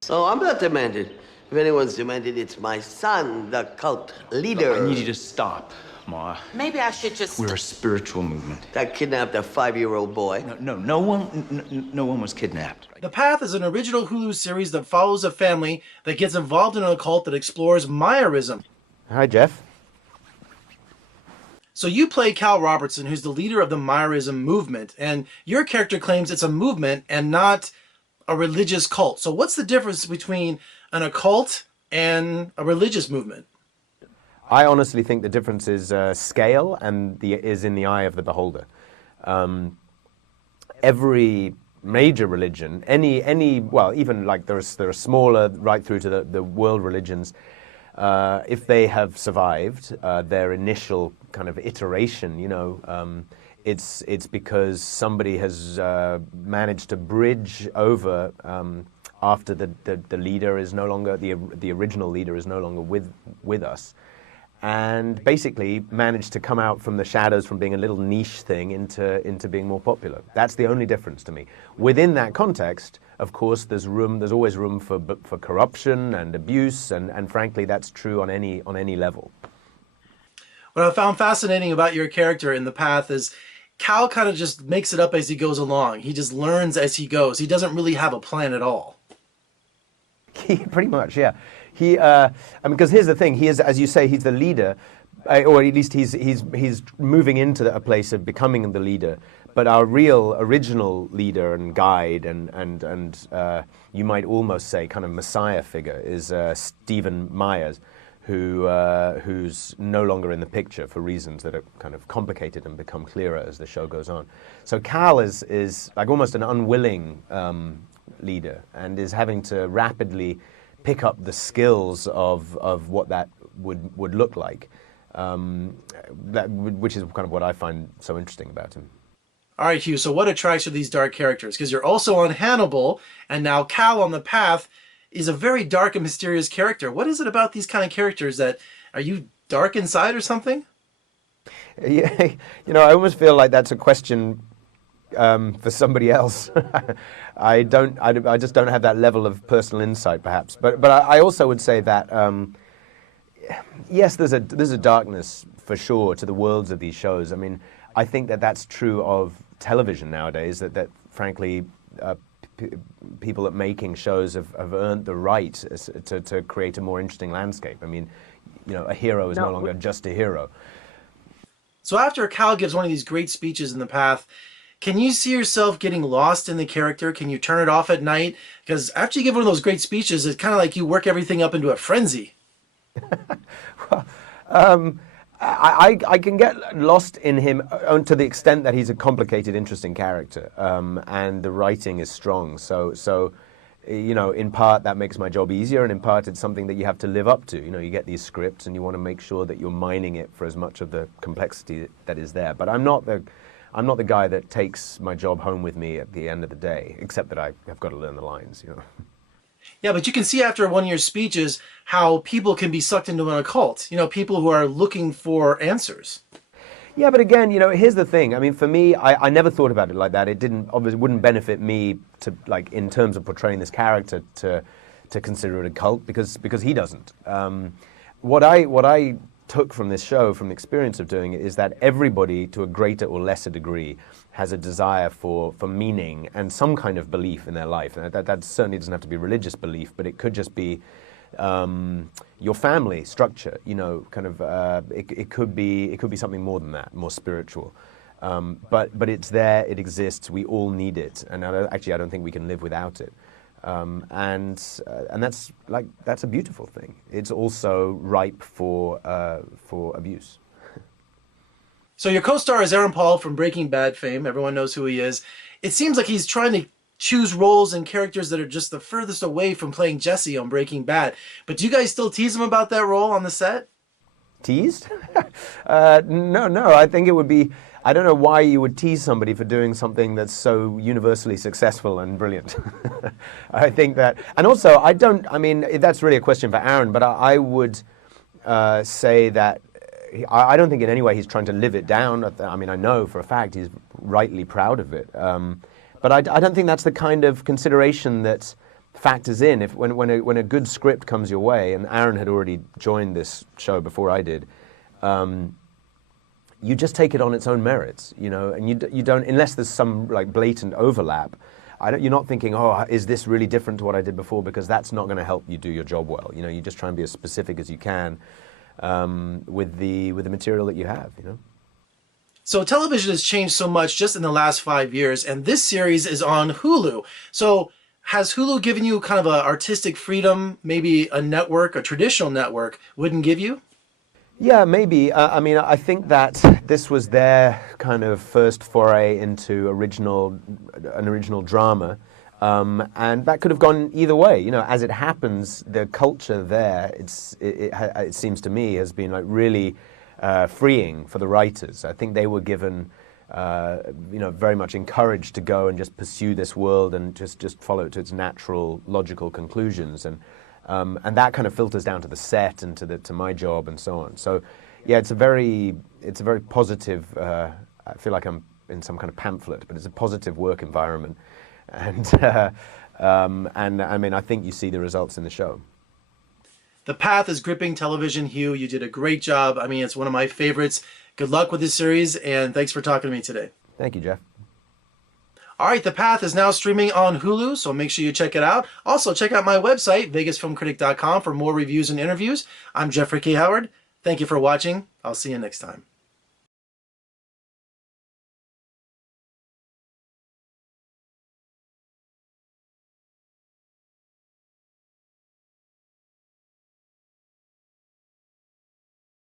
So I'm not demanded. If anyone's demanded, it's my son, the cult leader. I need you to stop, Ma. Maybe I should just... We're a spiritual movement. That kidnapped a 5-year-old boy. No one was kidnapped. The Path is an original Hulu series that follows a family that gets involved in an occult that explores Mayarism. Hi, Jeff. So you play Cal Robertson, who's the leader of the Mayarism movement, and your character claims it's a movement and not a religious cult. So what's the difference between an occult and a religious movement? I honestly think the difference is scale and is in the eye of the beholder. Every major religion, well, even like there are smaller right through to the world religions, if they have survived their initial kind of iteration, it's because somebody has managed to bridge over after the leader is no longer, the original leader is no longer with us, and basically managed to come out from the shadows from being a little niche thing into being more popular. That's the only difference to me. Within that context, of course, there's always room for corruption and abuse, and frankly, that's true on any level. What I found fascinating about your character in The Path is Cal kind of just makes it up as he goes along. He just learns as he goes. He doesn't really have a plan at all. Pretty much, yeah. Because here's the thing: he is, as you say, he's the leader, or at least he's moving into a place of becoming the leader. But our real original leader and guide and you might almost say kind of messiah figure is Stephen Myers, who's no longer in the picture for reasons that are kind of complicated and become clearer as the show goes on. So Cal is like almost an unwilling leader and is having to rapidly pick up the skills of what that would look like, which is kind of what I find so interesting about him. All right, Hugh, so what attracts you to these dark characters? Because you're also on Hannibal, and now Cal on The Path is a very dark and mysterious character. What is it about these kind of characters that, are you dark inside or something? Yeah, I almost feel like that's a question for somebody else. I just don't have that level of personal insight, perhaps. But I also would say that yes, there's a darkness for sure to the worlds of these shows. I mean, I think that's true of television nowadays. That frankly, people at making shows have earned the right to create a more interesting landscape. I mean, a hero is no longer just a hero. So after Cal gives one of these great speeches in The Path, can you see yourself getting lost in the character? Can you turn it off at night? Because after you give one of those great speeches, it's kind of like you work everything up into a frenzy. Well, I can get lost in him to the extent that he's a complicated, interesting character, and the writing is strong. So, in part that makes my job easier, and in part it's something that you have to live up to. You get these scripts, and you want to make sure that you're mining it for as much of the complexity that is there. But I'm not the guy that takes my job home with me at the end of the day, except that I've got to learn the lines. Yeah, but you can see after one of your speeches how people can be sucked into an occult. People who are looking for answers. Yeah, but again, here's the thing. I mean, for me, I never thought about it like that. It wouldn't benefit me to, like, in terms of portraying this character to consider it a cult because he doesn't. What I took from this show, from the experience of doing it, is that everybody, to a greater or lesser degree, has a desire for meaning and some kind of belief in their life. And that certainly doesn't have to be religious belief, but it could just be your family structure. It could be something more than that, more spiritual. But it's there, it exists. We all need it, and I don't think we can live without it. And that's a beautiful thing. It's also ripe for abuse. So your co-star is Aaron Paul from Breaking Bad fame. Everyone knows who he is. It seems like he's trying to choose roles and characters that are just the furthest away from playing Jesse on Breaking Bad. But do you guys still tease him about that role on the set? Teased? No. I think it would be. I don't know why you would tease somebody for doing something that's so universally successful and brilliant. I think that, and also I mean, that's really a question for Aaron, but I would say that I don't think in any way he's trying to live it down. I mean, I know for a fact he's rightly proud of it. But I don't think that's the kind of consideration that factors in. When a good script comes your way, and Aaron had already joined this show before I did, you just take it on its own merits, and you don't, unless there's some like blatant overlap. You're not thinking, oh, is this really different to what I did before? Because that's not going to help you do your job well. You just try and be as specific as you can with the material that you have. So television has changed so much just in the last 5 years, and this series is on Hulu. So has Hulu given you kind of an artistic freedom, maybe a network, a traditional network, wouldn't give you? Yeah, maybe. I mean, I think that this was their kind of first foray into an original drama, and that could have gone either way. As it happens, the culture there, it seems to me, has been like really freeing for the writers. I think they were given, very much encouraged to go and just pursue this world and just follow it to its natural, logical conclusions. And that kind of filters down to the set and to my job and so on. So, yeah, it's a very positive. I feel like I'm in some kind of pamphlet, but it's a positive work environment, and I mean, I think you see the results in the show. The Path is gripping television, Hugh. You did a great job. I mean, it's one of my favorites. Good luck with this series, and thanks for talking to me today. Thank you, Jeff. All right, The Path is now streaming on Hulu, so make sure you check it out. Also, check out my website, vegasfilmcritic.com, for more reviews and interviews. I'm Jeffrey K. Howard. Thank you for watching. I'll see you next time.